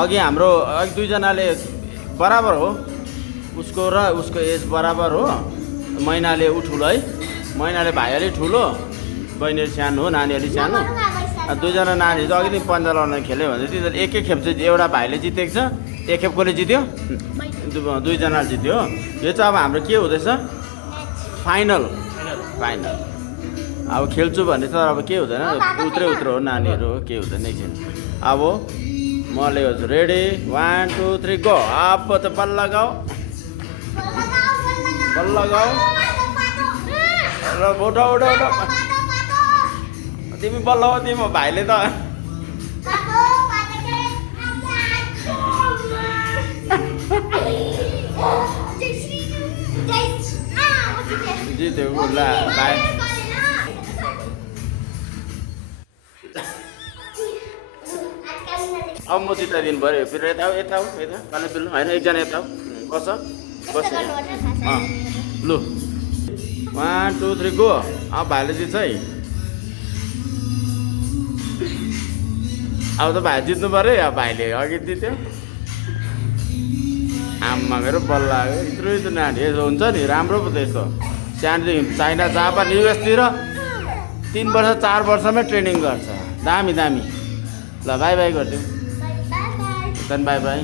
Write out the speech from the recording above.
अघि हाम्रो अघि दुईजनाले बराबर हो, उसको र उसको एज बराबर हो। महिनाले ऊ ठुलो है, महिनाले भाइ अलि ठुलो, बहिनी सानो हो, नानी अलि सानो। दुईजना नानी चाहिँ अघि 15 राउन्ड खेल्यो भने तिनीहरू एक खेप चाहिँ एउटा भाइले जितेको छ, एक खेप कसले जित्यो? दुईजनाले जित्यो। यो चाहिँ अब हाम्रो के हुँदैछ? फाइनल। अब खेल्छु भने त अब के हुँदैन, उत्रो हो नानीहरू हो, के हुँदैन एकछिन। अब मैले हजुर रेडी 1 2 3 गो। अब त बल लगाऊ र उठा तिमी बल्ल हो, तिमी भाइले त जित्यो। ल भाइ अब म जिताइदिनु पऱ्यो। फेरि यता पानी पिल्नु होइन, एकजना यता बस लु 1 2 3 गो। अब भाइले जित्छ है। अब त भाइ जित्नु पऱ्यो। अब भाइले अघि जित्यो। आम्मा मेरो बल्ल यत्रो नानी यसो हुन्छ नि, राम्रो पो त यस्तो। सानोदेखि चाइना, जापान, युएसतिर 3 वर्ष 4 वर्षमै ट्रेनिङ गर्छ। दामी। ल बाई गरिदिउँ। बाई।